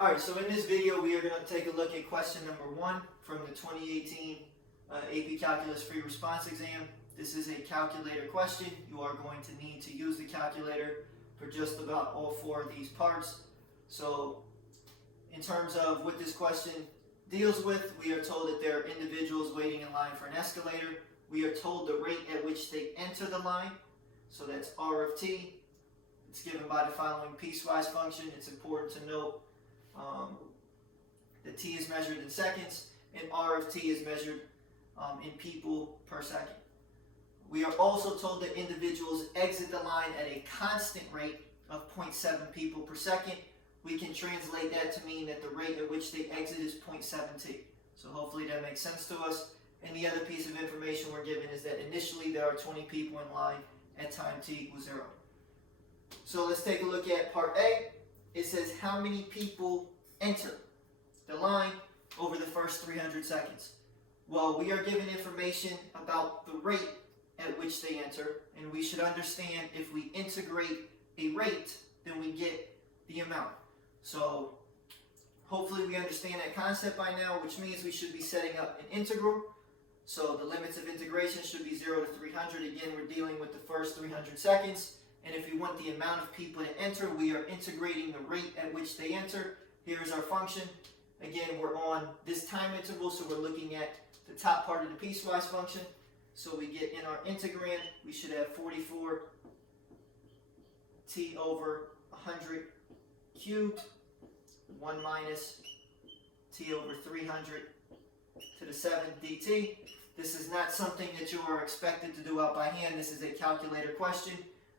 Alright, so in this video we are going to take a look at question number 1 from the 2018 AP Calculus free response exam. This is a calculator question. You are going to need to use the calculator for just about all 4 of these parts. So in terms of what this question deals with, we are told that there are individuals waiting in line for an escalator. We are told the rate at which they enter the line, so that's R of t. It's given by the following piecewise function. It's important to note that t is measured in seconds and R of t is measured in people per second. We are also told that individuals exit the line at a constant rate of 0.7 people per second. We can translate that to mean that the rate at which they exit is 0.7 t. So hopefully that makes sense to us. And the other piece of information we're given is that initially there are 20 people in line at time t equals 0. So let's take a look at part A. It says how many people enter the line over the first 300 seconds. Well, we are given information about the rate at which they enter, and we should understand if we integrate a rate, then we get the amount. So hopefully we understand that concept by now, which means we should be setting up an integral. So the limits of integration should be 0 to 300. Again, we're dealing with the first 300 seconds. And if we want the amount of people to enter, we are integrating the rate at which they enter. Here's our function. Again, we're on this time interval, so we're looking at the top part of the piecewise function. So we get in our integrand, we should have 44 t over 100 cubed, 1 minus t over 300 to the 7th dt. This is not something that you are expected to do out by hand. This is a calculator question.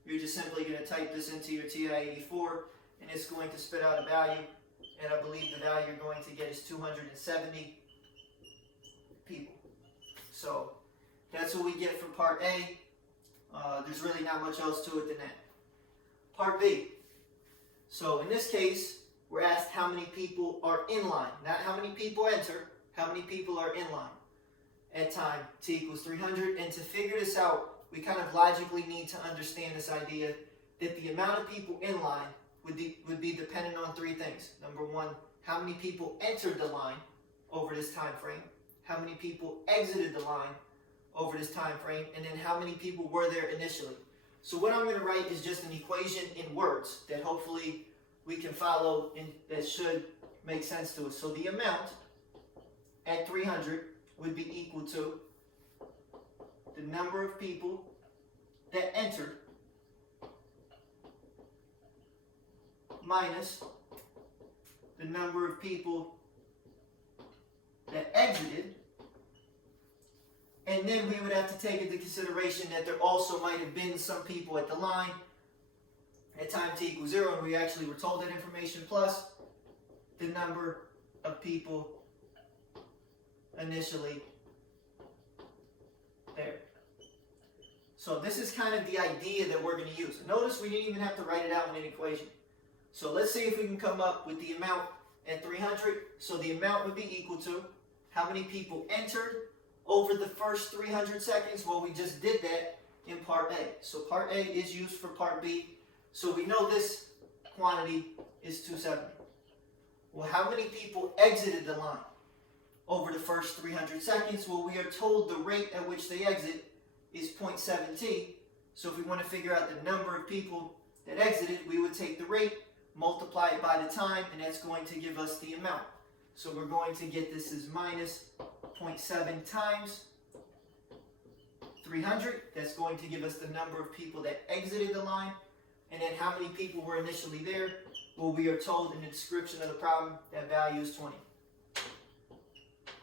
You're just simply going to type this into your TI-84 and it's going to spit out a value, and I believe the value you're going to get is 270 people. So that's what we get for part A. There's really not much else to it than that. Part B. So in this case, we're asked how many people are in line. Not how many people enter, how many people are in line at time t equals 300. And to figure this out, we kind of logically need to understand this idea that the amount of people in line would be dependent on 3 things. Number 1, how many people entered the line over this time frame, how many people exited the line over this time frame, and then how many people were there initially. So what I'm going to write is just an equation in words that hopefully we can follow and that should make sense to us. So the amount at 300 would be equal to the number of people that entered minus the number of people that exited, and then we would have to take into consideration that there also might have been some people at the line at time t equals 0, and we actually were told that information, plus the number of people initially there. So this is kind of the idea that we're going to use. Notice we didn't even have to write it out in an equation. So let's see if we can come up with the amount at 300. So the amount would be equal to how many people entered over the first 300 seconds. Well, we just did that in part A. So part A is used for part B. So we know this quantity is 270. Well, how many people exited the line over the first 300 seconds? Well, we are told the rate at which they exit is 0.7 t. So if we want to figure out the number of people that exited, we would take the rate, multiply it by the time, and that's going to give us the amount. So we're going to get this as minus 0.7 times 300. That's going to give us the number of people that exited the line. And then how many people were initially there? Well, we are told in the description of the problem that value is 20.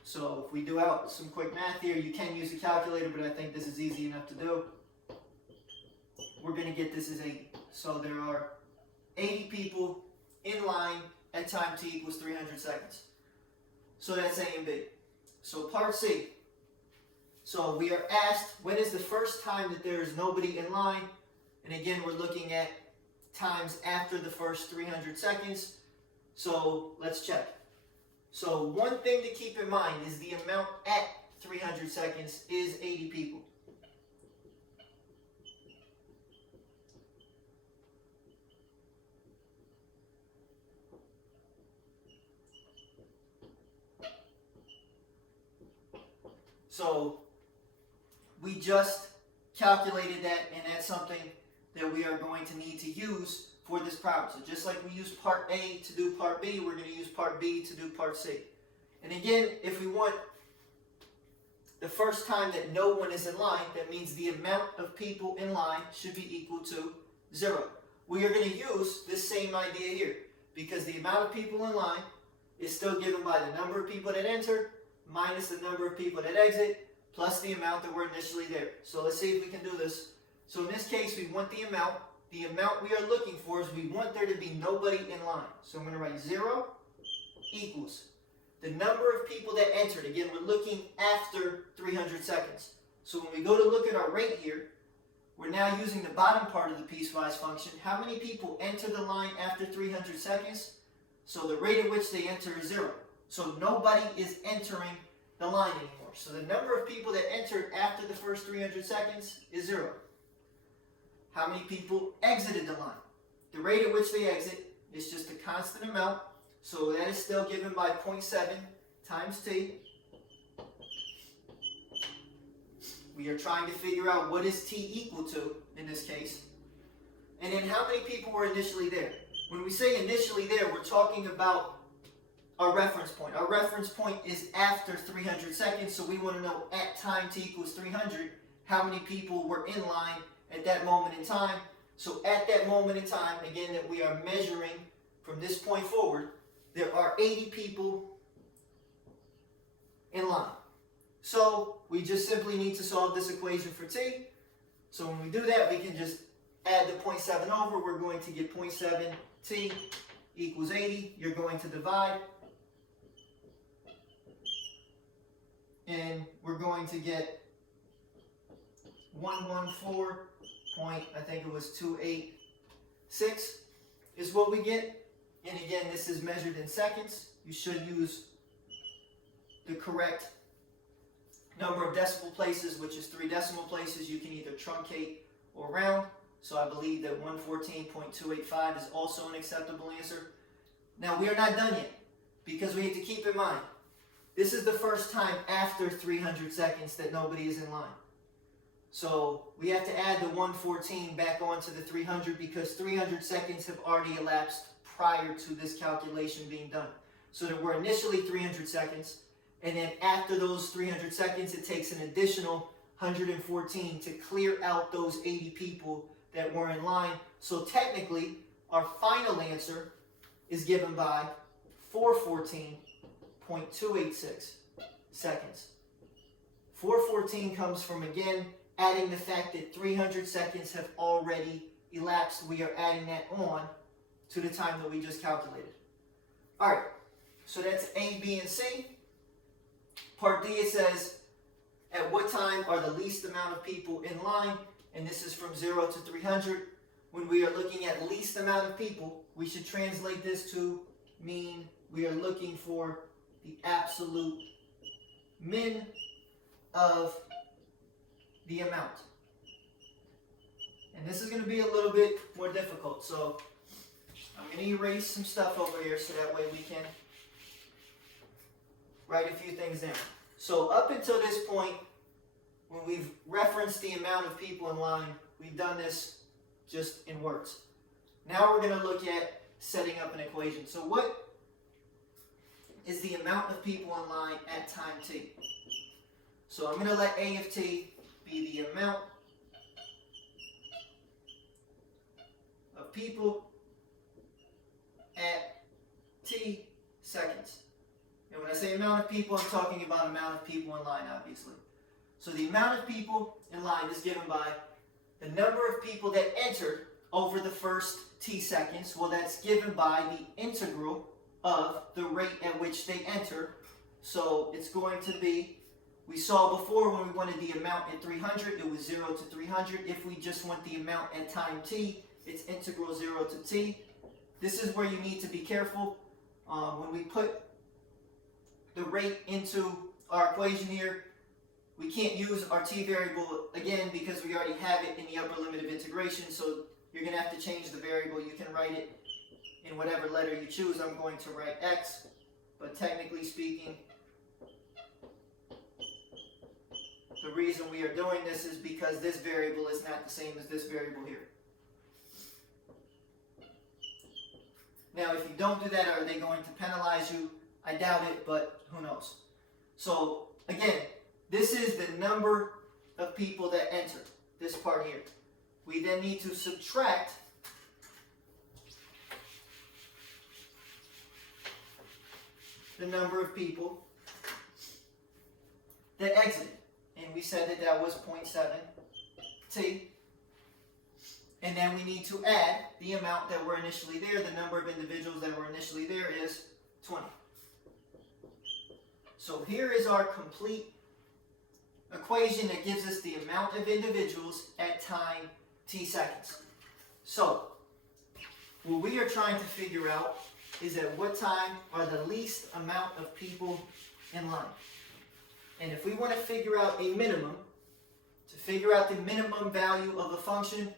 So if we do out some quick math here, you can use a calculator, but I think this is easy enough to do. We're going to get this as 80. So there are 80 people in line at time t equals 300 seconds. So that's A and B. So part C. So we are asked, when is the first time that there is nobody in line? And again, we're looking at times after the first 300 seconds. So let's check. So one thing to keep in mind is the amount at 300 seconds is 80 people. So we just calculated that, and that's something that we are going to need to use for this problem. So just like we used part A to do part B, we're going to use part B to do part C. And again, if we want the first time that no one is in line, that means the amount of people in line should be equal to 0. We are going to use this same idea here, because the amount of people in line is still given by the number of people that enter minus the number of people that exit plus the amount that were initially there. So let's see if we can do this. So in this case, we want the amount. The amount we are looking for is we want there to be nobody in line. So I'm going to write 0 equals the number of people that entered. Again, we're looking after 300 seconds. So when we go to look at our rate here, we're now using the bottom part of the piecewise function. How many people enter the line after 300 seconds? So the rate at which they enter is 0. So nobody is entering the line anymore. So the number of people that entered after the first 300 seconds is 0. How many people exited the line? The rate at which they exit is just a constant amount. So that is still given by 0.7 times t. We are trying to figure out what is t equal to in this case. And then how many people were initially there? When we say initially there, we're talking about our reference point. Our reference point is after 300 seconds, so we want to know at time t equals 300, how many people were in line at that moment in time. So at that moment in time, again, that we are measuring from this point forward, there are 80 people in line. So we just simply need to solve this equation for t. So when we do that, we can just add the 0.7 over. We're going to get 0.7 t equals 80. You're going to divide. And we're going to get 114 point, I think it was 286 is what we get. And again, this is measured in seconds. You should use the correct number of decimal places, which is 3 decimal places. You can either truncate or round. So I believe that 114.285 is also an acceptable answer. Now we are not done yet, because we have to keep in mind, this is the first time after 300 seconds that nobody is in line. So we have to add the 114 back onto the 300, because 300 seconds have already elapsed prior to this calculation being done. So there were initially 300 seconds, and then after those 300 seconds, it takes an additional 114 to clear out those 80 people that were in line. So technically, our final answer is given by 414.286 seconds. 414 comes from, again, adding the fact that 300 seconds have already elapsed. We are adding that on to the time that we just calculated. All right, so that's A, B, and C. Part D, it says, at what time are the least amount of people in line? And this is from 0 to 300. When we are looking at least amount of people, we should translate this to mean we are looking for the absolute min of the amount. And this is going to be a little bit more difficult. So I'm going to erase some stuff over here so that way we can write a few things down. So up until this point, when we've referenced the amount of people in line, we've done this just in words. Now we're going to look at setting up an equation. So what is the amount of people in line at time t? So I'm going to let A of t be the amount of people at t seconds. And when I say amount of people, I'm talking about amount of people in line, obviously. So the amount of people in line is given by the number of people that entered over the first t seconds. Well, that's given by the integral of the rate at which they enter. So it's going to be, we saw before when we wanted the amount at 300, it was 0 to 300. If we just want the amount at time t, it's integral 0 to t. This is where you need to be careful. When we put the rate into our equation here, we can't use our t variable again because we already have it in the upper limit of integration. So you're going to have to change the variable. You can write it in whatever letter you choose. I'm going to write x, but technically speaking, The reason we are doing this is because this variable is not the same as this variable here. Now, if you don't do that, are they going to penalize you? I doubt it, but who knows? So, again, this is the number of people that enter this part here. We then need to subtract the number of people that exited. And we said that that was 0.7 t. And then we need to add the amount that were initially there. The number of individuals that were initially there is 20. So here is our complete equation that gives us the amount of individuals at time t seconds. So what we are trying to figure out is at what time are the least amount of people in line. And if we want to figure out a minimum, to figure out the minimum value of a function,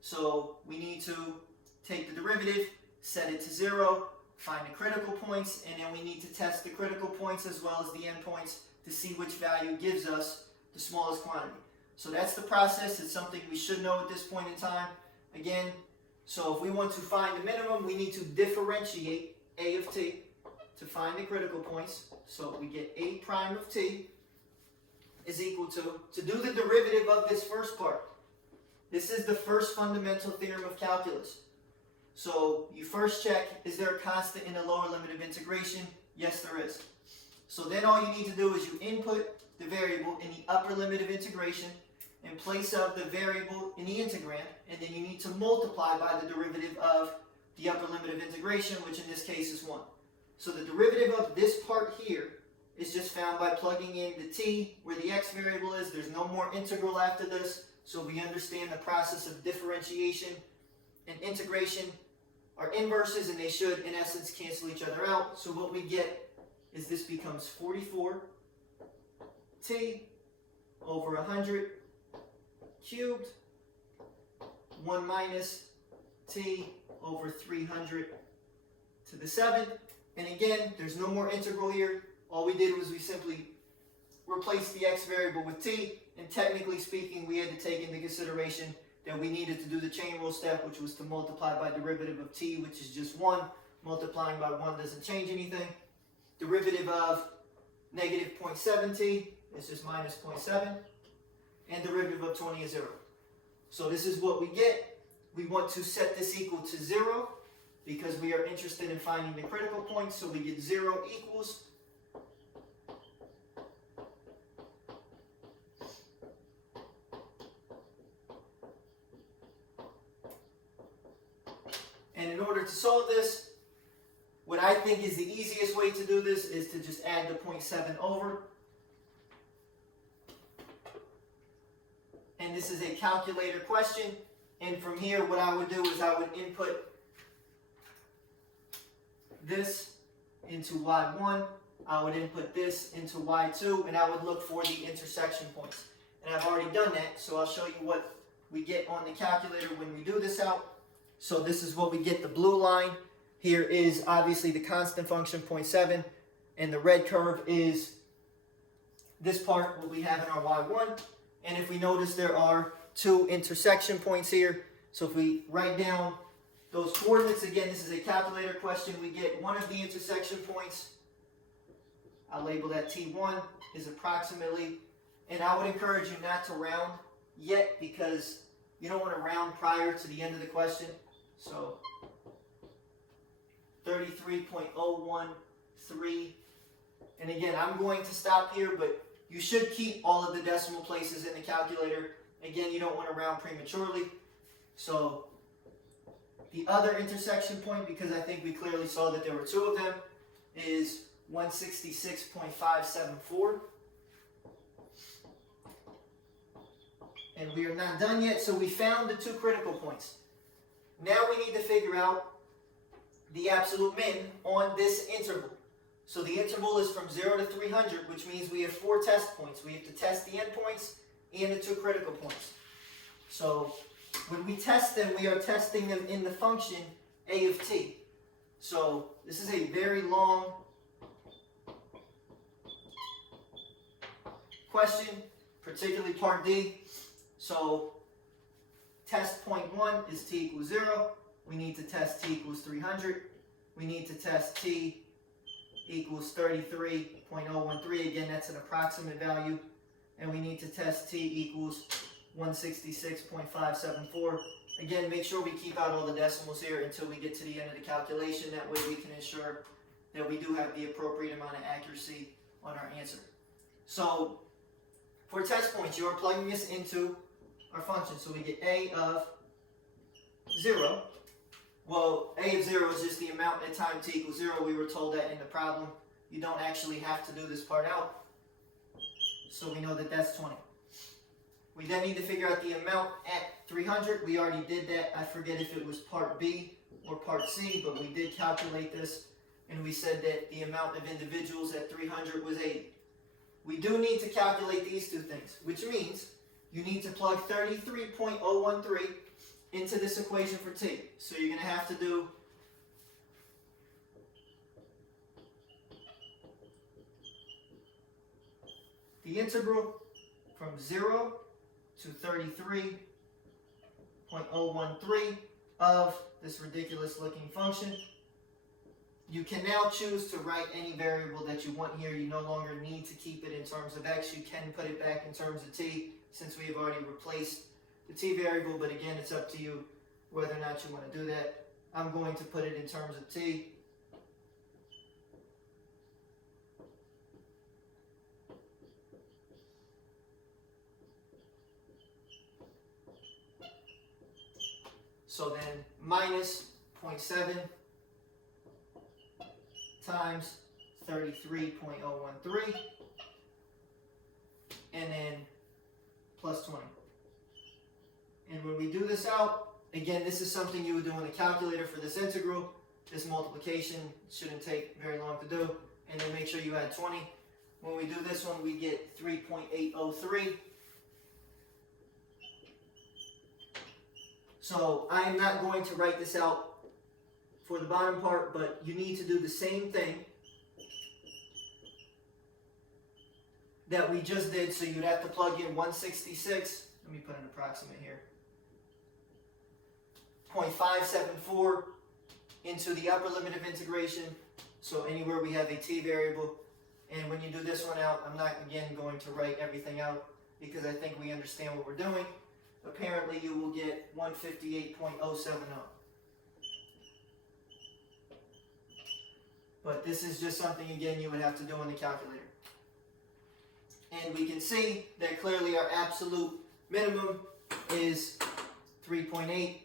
so we need to take the derivative, set it to 0, find the critical points, and then we need to test the critical points as well as the endpoints to see which value gives us the smallest quantity. So that's the process. It's something we should know at this point in time. Again, so if we want to find the minimum, we need to differentiate a of t to find the critical points. So we get a prime of t is equal to do the derivative of this first part. This is the first fundamental theorem of calculus. So you first check, is there a constant in the lower limit of integration? Yes, there is. So then all you need to do is you input the variable in the upper limit of integration in place of the variable in the integrand, and then you need to multiply by the derivative of the upper limit of integration, which in this case is 1. So the derivative of this part here is just found by plugging in the t where the x variable is. There's no more integral after this, so we understand the process of differentiation and integration are inverses, and they should in essence cancel each other out. So what we get is this becomes 44 t over 100 cubed 1 minus t over 300 to the 7th. And again, there's no more integral here. All we did was we simply replaced the x variable with t, and technically speaking, we had to take into consideration that we needed to do the chain rule step, which was to multiply by derivative of t, which is just 1. Multiplying by 1 doesn't change anything. Derivative of negative 0.7 t is just minus 0.7. And derivative of 20 is 0. So this is what we get. We want to set this equal to 0 because we are interested in finding the critical point. So we get 0 equals and in order to solve this, what I think is the easiest way to do this is to just add the 0.7 over. And this is a calculator question. And from here, what I would do is I would input this into y1. I would input this into y2, and I would look for the intersection points. And I've already done that, so I'll show you what we get on the calculator when we do this out. So this is what we get. The blue line here is obviously the constant function 0.7, and the red curve is this part, what we have in our y1. And if we notice, there are 2 intersection points here. So if we write down those coordinates, again, this is a calculator question, we get one of the intersection points. I'll label that T1 is approximately, and I would encourage you not to round yet because you don't want to round prior to the end of the question. So 33.013, and again, I'm going to stop here, but you should keep all of the decimal places in the calculator. Again, you don't want to round prematurely. So the other intersection point, because I think we clearly saw that there were 2 of them, is 166.574. And we are not done yet, so we found the 2 critical points. Now we need to figure out the absolute min on this interval. So the interval is from 0 to 300, which means we have 4 test points. We have to test the endpoints and the 2 critical points. So when we test them, we are testing them in the function a of t. So this is a very long question, particularly part D. So test point 1 is t equals 0. We need to test t equals 300. We need to test t equals 33.013. Again, that's an approximate value. And we need to test t equals 166.574. Again, make sure we keep out all the decimals here until we get to the end of the calculation. That way we can ensure that we do have the appropriate amount of accuracy on our answer. So for test points, you're plugging this into our function. So we get a of 0. Well, a of 0 is just the amount at time t equals 0. We were told that in the problem. You don't actually have to do this part out. So we know that that's 20. We then need to figure out the amount at 300. We already did that. I forget if it was part B or part C, but we did calculate this. And we said that the amount of individuals at 300 was 80. We do need to calculate these two things, which means you need to plug 33.013 into this equation for t. So you're going to have to do the integral from 0 to 33.013 of this ridiculous looking function. You can now choose to write any variable that you want here. You no longer need to keep it in terms of x. You can put it back in terms of t since we have already replaced the t variable, but again, it's up to you whether or not you want to do that. I'm going to put it in terms of t. So then minus 0.7 times 33.013 and then plus 20. And when we do this out, again, this is something you would do on a calculator for this integral. This multiplication shouldn't take very long to do. And then make sure you add 20. When we do this one, we get 3.803. So I am not going to write this out for the bottom part, but you need to do the same thing that we just did. So you'd have to plug in 166. Let me put an approximate here. 0.574 into the upper limit of integration. So anywhere we have a t variable. And when you do this one out, I'm not again going to write everything out because I think we understand what we're doing. Apparently you will get 158.070. But this is just something, again, you would have to do on the calculator. And we can see that clearly our absolute minimum is 3.8.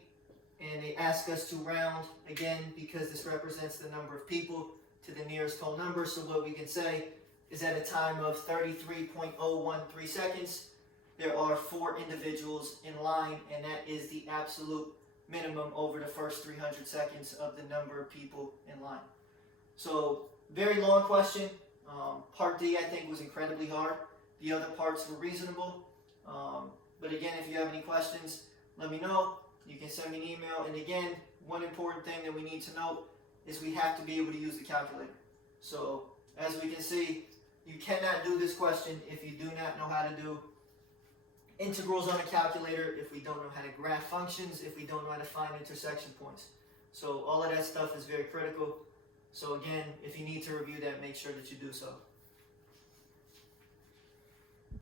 And they ask us to round, again, because this represents the number of people to the nearest whole number. So what we can say is at a time of 33.013 seconds, there are 4 individuals in line, and that is the absolute minimum over the first 300 seconds of the number of people in line. So, very long question. Part D, I think, was incredibly hard. The other parts were reasonable. But again, if you have any questions, let me know. You can send me an email. And again, one important thing that we need to note is we have to be able to use the calculator. So, as we can see, you cannot do this question if you do not know how to do integrals on a calculator, if we don't know how to graph functions, if we don't know how to find intersection points. So all of that stuff is very critical. So again, if you need to review that, make sure that you do so.